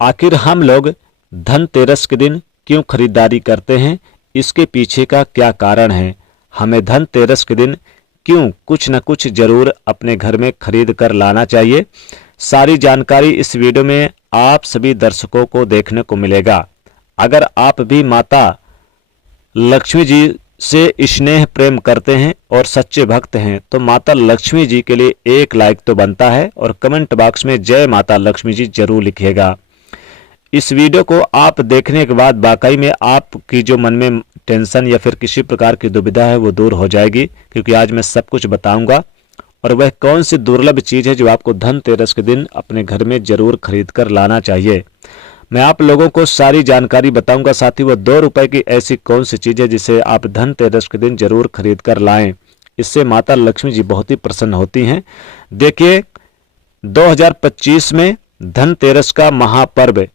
आखिर हम लोग धनतेरस के दिन क्यों खरीदारी करते हैं, इसके पीछे का क्या कारण है। हमें धनतेरस के दिन क्यों कुछ न कुछ जरूर अपने घर में खरीद कर लाना चाहिए। सारी जानकारी इस वीडियो में आप सभी दर्शकों को देखने को मिलेगा। अगर आप भी माता लक्ष्मी जी से स्नेह प्रेम करते हैं और सच्चे भक्त हैं तो माता लक्ष्मी जी के लिए एक लाइक तो बनता है और कमेंट बॉक्स में जय माता लक्ष्मी जी जरूर लिखिएगा। इस वीडियो को आप देखने के बाद वाकई में आपकी जो मन में टेंशन या फिर किसी प्रकार की दुविधा है वो दूर हो जाएगी, क्योंकि आज मैं सब कुछ बताऊंगा और वह कौन सी दुर्लभ चीज़ है जो आपको धनतेरस के दिन अपने घर में जरूर खरीद कर लाना चाहिए। मैं आप लोगों को सारी जानकारी बताऊंगा, साथ ही वह 2 रुपए की ऐसी कौन सी चीज़ है जिसे आप धनतेरस के दिन जरूर खरीद कर लाएं। इससे माता लक्ष्मी जी बहुत ही प्रसन्न होती हैं। देखिए, 2025 में धनतेरस का महापर्व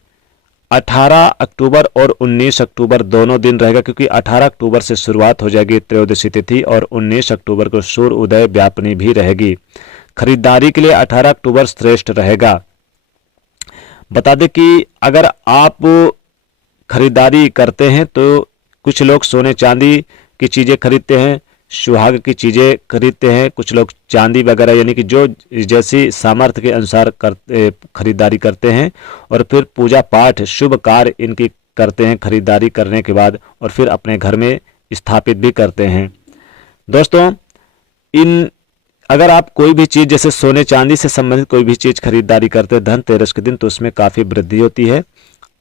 18 अक्टूबर और 19 अक्टूबर दोनों दिन रहेगा, क्योंकि 18 अक्टूबर से शुरुआत हो जाएगी त्रयोदशी तिथि और 19 अक्टूबर को सूर्य उदय व्यापनी भी रहेगी। खरीदारी के लिए 18 अक्टूबर श्रेष्ठ रहेगा। बता दें कि अगर आप खरीदारी करते हैं तो कुछ लोग सोने चांदी की चीज़ें खरीदते हैं, सुहाग की चीज़ें खरीदते हैं, कुछ लोग चांदी वगैरह यानी कि जो जैसी सामर्थ्य के अनुसार खरीदारी करते हैं और फिर पूजा पाठ शुभ कार्य इनकी करते हैं खरीदारी करने के बाद, और फिर अपने घर में स्थापित भी करते हैं। दोस्तों, अगर आप कोई भी चीज़ जैसे सोने चांदी से संबंधित कोई भी चीज़ खरीदारी करते हैं धनतेरस के दिन तो उसमें काफ़ी वृद्धि होती है।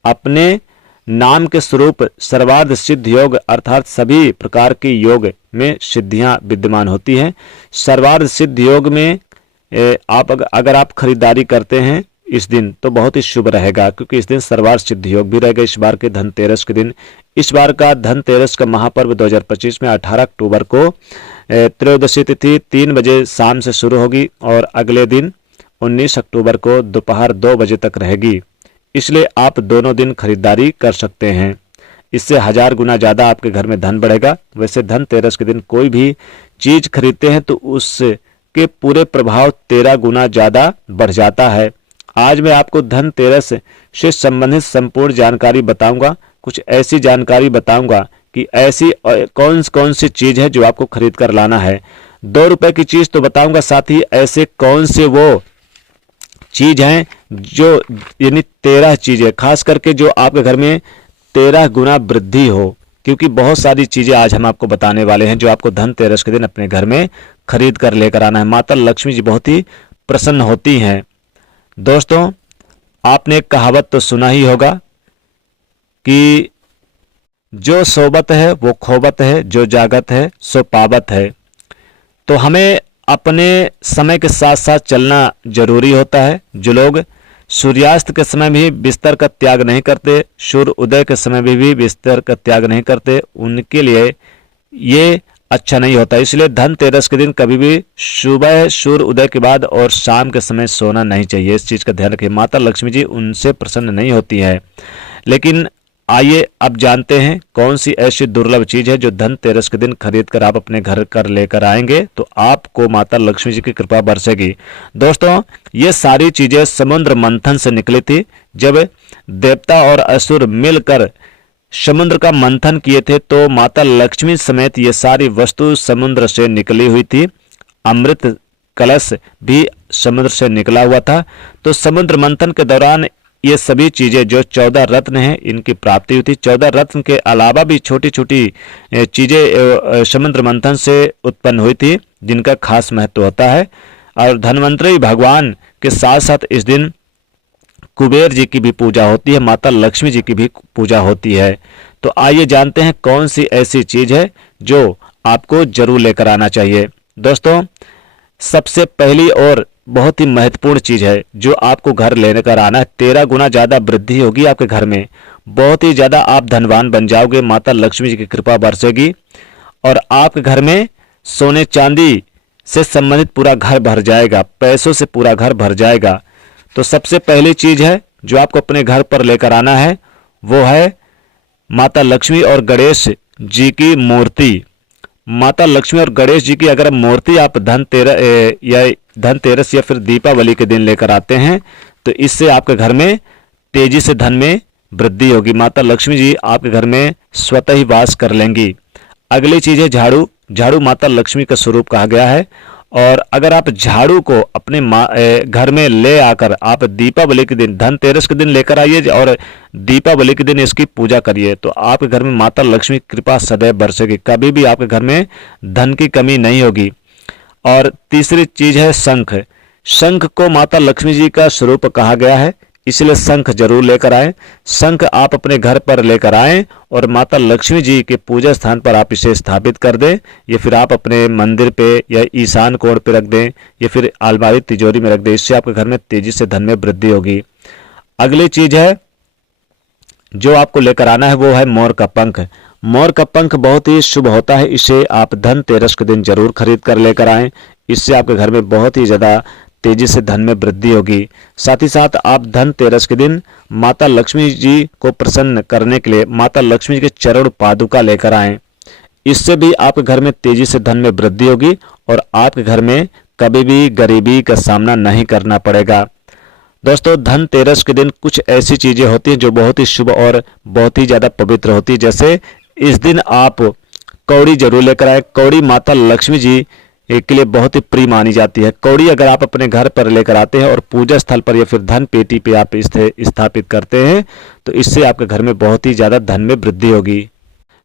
अपने नाम के स्वरूप सर्वार्थ सिद्ध योग अर्थात सभी प्रकार के योग में सिद्धियां विद्यमान होती हैं। सर्वार्थ सिद्ध योग में अगर आप खरीदारी करते हैं इस दिन तो बहुत ही शुभ रहेगा, क्योंकि इस दिन सर्वार्थ सिद्ध योग भी रहेगा इस बार के धनतेरस के दिन। इस बार का धनतेरस का महापर्व 2025 में 18 अक्टूबर को त्रयोदशी तिथि 3 बजे शाम से शुरू होगी और अगले दिन 19 अक्टूबर को दोपहर 2 बजे तक रहेगी। इसलिए आप दोनों दिन खरीदारी कर सकते हैं। इससे 1000 गुना ज़्यादा आपके घर में धन बढ़ेगा। वैसे धनतेरस के दिन कोई भी चीज़ खरीदते हैं तो उसके पूरे प्रभाव 13 गुना ज़्यादा बढ़ जाता है। आज मैं आपको धनतेरस से संबंधित संपूर्ण जानकारी बताऊंगा। कुछ ऐसी जानकारी बताऊंगा कि ऐसी कौन सी चीज़ है जो आपको खरीद कर लाना है। 2 रुपए की चीज़ तो बताऊंगा, साथ ही ऐसे कौन से वो चीज़ हैं जो यानी 13 चीज़ें खास करके जो आपके घर में 13 गुना वृद्धि हो, क्योंकि बहुत सारी चीज़ें आज हम आपको बताने वाले हैं जो आपको धनतेरस के दिन अपने घर में खरीद कर लेकर आना है। माता लक्ष्मी जी बहुत ही प्रसन्न होती हैं। दोस्तों, आपने एक कहावत तो सुना ही होगा कि जो सोबत है वो खोबत है, जो जागत है सो पावत है। तो हमें अपने समय के साथ साथ चलना जरूरी होता है। जो लोग सूर्यास्त के समय भी बिस्तर का त्याग नहीं करते, सूर्य उदय के समय भी बिस्तर का त्याग नहीं करते, उनके लिए ये अच्छा नहीं होता। इसलिए धनतेरस के दिन कभी भी सुबह सूर्य उदय के बाद और शाम के समय सोना नहीं चाहिए। इस चीज़ का ध्यान रखिए। माता लक्ष्मी जी उनसे प्रसन्न नहीं होती है। लेकिन आइए अब जानते हैं कौन सी ऐसी दुर्लभ चीज़ है जो धनतेरस के दिन खरीद कर आप अपने घर कर लेकर आएंगे तो आपको माता लक्ष्मी जी की कृपा बरसेगी। दोस्तों, ये सारी चीज़ें समुद्र मंथन से निकली थी। जब देवता और असुर मिलकर समुद्र का मंथन किए थे तो माता लक्ष्मी समेत ये सारी वस्तु समुद्र से निकली हुई थी। अमृत कलश भी समुद्र से निकला हुआ था। तो समुद्र मंथन के दौरान ये सभी चीज़ें जो 14 रत्न हैं इनकी प्राप्ति हुई थी। 14 रत्न के अलावा भी छोटी छोटी चीज़ें समुद्र मंथन से उत्पन्न हुई थी जिनका खास महत्व होता है। और धन्वंतरी भगवान के साथ साथ इस दिन कुबेर जी की भी पूजा होती है, माता लक्ष्मी जी की भी पूजा होती है। तो आइए जानते हैं कौन सी ऐसी चीज़ है जो आपको जरूर लेकर आना चाहिए। दोस्तों, सबसे पहली और बहुत ही महत्वपूर्ण चीज़ है जो आपको घर लेने कर आना है। 13 गुना ज़्यादा वृद्धि होगी आपके घर में, बहुत ही ज़्यादा आप धनवान बन जाओगे, माता लक्ष्मी जी की कृपा बरसेगी और आपके घर में सोने चांदी से संबंधित पूरा घर भर जाएगा, पैसों से पूरा घर भर जाएगा। तो सबसे पहली चीज़ है जो आपको अपने घर पर लेकर आना है वो है माता लक्ष्मी और गणेश जी की मूर्ति। माता लक्ष्मी और गणेश जी की अगर मूर्ति आप धनतेरस या फिर दीपावली के दिन लेकर आते हैं तो इससे आपके घर में तेजी से धन में वृद्धि होगी। माता लक्ष्मी जी आपके घर में स्वतः ही वास कर लेंगी। अगली चीज है झाड़ू। झाड़ू माता लक्ष्मी का स्वरूप कहा गया है, और अगर आप झाड़ू को अपने घर में ले आकर आप दीपावली के दिन, धनतेरस के दिन लेकर आइए और दीपावली के दिन इसकी पूजा करिए, तो आपके घर में माता लक्ष्मी की कृपा सदैव बरसेगी। कभी भी आपके घर में धन की कमी नहीं होगी। और तीसरी चीज है शंख। शंख को माता लक्ष्मी जी का स्वरूप कहा गया है, इसलिए शंख जरूर लेकर आए। शंख आप अपने घर पर लेकर आएं और माता लक्ष्मी जी के पूजा स्थान पर आप इसे स्थापित कर दें, या फिर आप अपने मंदिर पे या ईशान कोण पे रख दें, या फिर अलमारी तिजोरी में रख दें। इससे आपके घर में तेजी से धन में वृद्धि होगी। अगली चीज है जो आपको लेकर आना है, वो है मोर का पंख। मोर का पंख बहुत ही शुभ होता है, इसे आप धनतेरस के दिन जरूर खरीद कर लेकर आएं। इससे आपके घर में बहुत ही ज्यादा तेजी से धन में वृद्धि होगी। साथ ही साथ आप धनतेरस के दिन माता लक्ष्मी जी को प्रसन्न करने के लिए माता लक्ष्मी जी के चरण पादुका लेकर आएं। इससे भी आपके घर में तेजी से धन में वृद्धि होगी और आपके घर में कभी भी गरीबी का सामना नहीं करना पड़ेगा। दोस्तों, धनतेरस के दिन कुछ ऐसी चीजें होती हैं जो बहुत ही शुभ और बहुत ही ज्यादा पवित्र होती है। जैसे इस दिन आप कौड़ी जरूर लेकर आए। कौड़ी माता लक्ष्मी जी के लिए बहुत ही प्रिय मानी जाती है। कौड़ी अगर आप अपने घर पर लेकर आते हैं और पूजा स्थल पर या फिर धन पेटी पे आप इसे स्थापित करते हैं, तो इससे आपके घर में बहुत ही ज्यादा धन में वृद्धि होगी।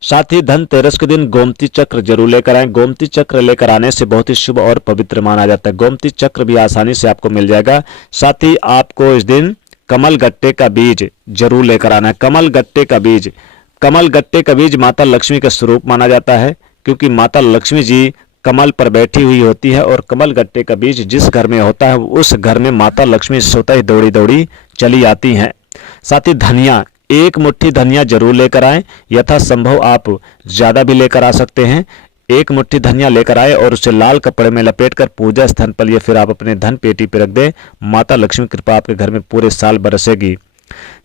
साथ ही धनतेरस के दिन गोमती चक्र जरूर लेकर आएं। गोमती चक्र लेकर आने से बहुत ही शुभ और पवित्र माना जाता है। गोमती चक्र भी आसानी से आपको मिल जाएगा। साथ ही आपको इस दिन कमल गट्टे का बीज जरूर लेकर आना है। कमल गट्टे का बीज माता लक्ष्मी का स्वरूप माना जाता है, क्योंकि माता लक्ष्मी जी कमल पर बैठी हुई होती है और कमल गट्टे का बीज जिस घर में होता है उस घर में माता लक्ष्मी स्वतः ही दौड़ी दौड़ी चली आती हैं। साथ ही धनिया, एक मुट्ठी धनिया जरूर लेकर आएं। यथासंभव आप ज्यादा भी लेकर आ सकते हैं। एक मुट्ठी धनिया लेकर आए और उसे लाल कपड़े में लपेटकर पूजा स्थान पर या फिर आप अपने धन पेटी पर रख दें। माता लक्ष्मी कृपा आपके घर में पूरे साल बरसेगी।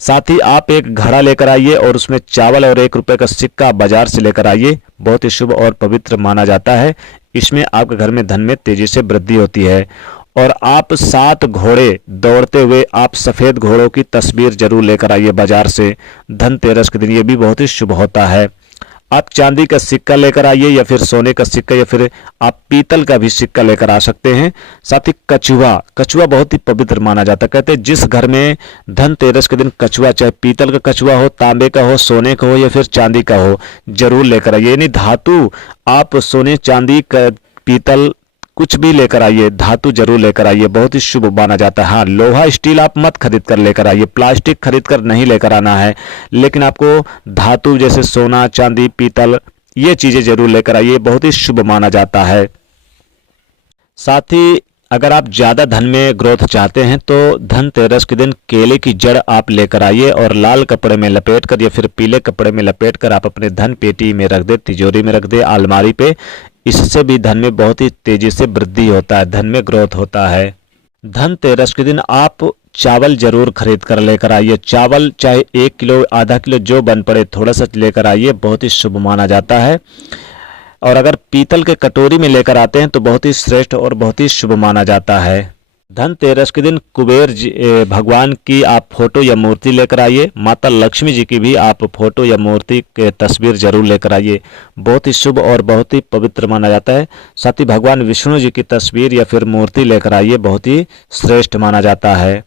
साथ ही आप एक घड़ा लेकर आइए और उसमें चावल और 1 रुपए का सिक्का बाजार से लेकर आइए। बहुत ही शुभ और पवित्र माना जाता है। इसमें आपके घर में धन में तेजी से वृद्धि होती है। और आप 7 घोड़े दौड़ते हुए आप सफेद घोड़ों की तस्वीर जरूर लेकर आइए बाजार से धनतेरस के दिन। ये भी बहुत ही शुभ होता है। आप चांदी का सिक्का लेकर आइए या फिर सोने का सिक्का या फिर आप पीतल का भी सिक्का लेकर आ सकते हैं। साथ ही कछुआ बहुत ही पवित्र माना जाता है। कहते हैं जिस घर में धनतेरस के दिन कछुआ, चाहे पीतल का कछुआ हो, तांबे का हो, सोने का हो या फिर चांदी का हो, जरूर लेकर आइए। यानी धातु आप सोने, चांदी का, पीतल कुछ भी लेकर आइए, धातु जरूर लेकर आइए, बहुत ही शुभ माना जाता है। हाँ, लोहा स्टील आप मत खरीद कर लेकर आइए, प्लास्टिक खरीद कर नहीं लेकर आना है, लेकिन आपको धातु जैसे सोना, चांदी, पीतल ये चीजें जरूर लेकर आइए, बहुत ही शुभ माना जाता है। साथ ही अगर आप ज्यादा धन में ग्रोथ चाहते हैं तो धनतेरस के दिन केले की जड़ आप लेकर आइए और लाल कपड़े में लपेटकर या फिर पीले कपड़े में लपेटकर आप अपने धन पेटी में रख दे, तिजोरी में रख दे, अलमारी पे। इससे भी धन में बहुत ही तेजी से वृद्धि होता है, धन में ग्रोथ होता है। धनतेरस के दिन आप चावल जरूर खरीद कर लेकर आइए। चावल चाहे 1 किलो, आधा किलो जो बन पड़े, थोड़ा सा लेकर आइए, बहुत ही शुभ माना जाता है। और अगर पीतल के कटोरी में लेकर आते हैं तो बहुत ही श्रेष्ठ और बहुत ही शुभ माना जाता है। धनतेरस के दिन कुबेर जी भगवान की आप फोटो या मूर्ति लेकर आइए। माता लक्ष्मी जी की भी आप फोटो या मूर्ति के तस्वीर जरूर लेकर आइए, बहुत ही शुभ और बहुत ही पवित्र माना जाता है। साथ ही भगवान विष्णु जी की तस्वीर या फिर मूर्ति लेकर आइए, बहुत ही श्रेष्ठ माना जाता है।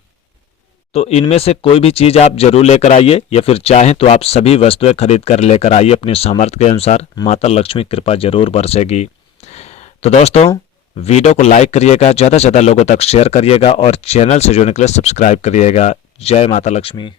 तो इनमें से कोई भी चीज़ आप जरूर लेकर आइए, या फिर चाहें तो आप सभी वस्तुएं खरीद कर लेकर आइए अपने सामर्थ्य के अनुसार। माता लक्ष्मी कृपा जरूर बरसेगी। तो दोस्तों, वीडियो को लाइक करिएगा, ज़्यादा से ज़्यादा लोगों तक शेयर करिएगा और चैनल से जुड़ने के लिए सब्सक्राइब करिएगा। जय माता लक्ष्मी।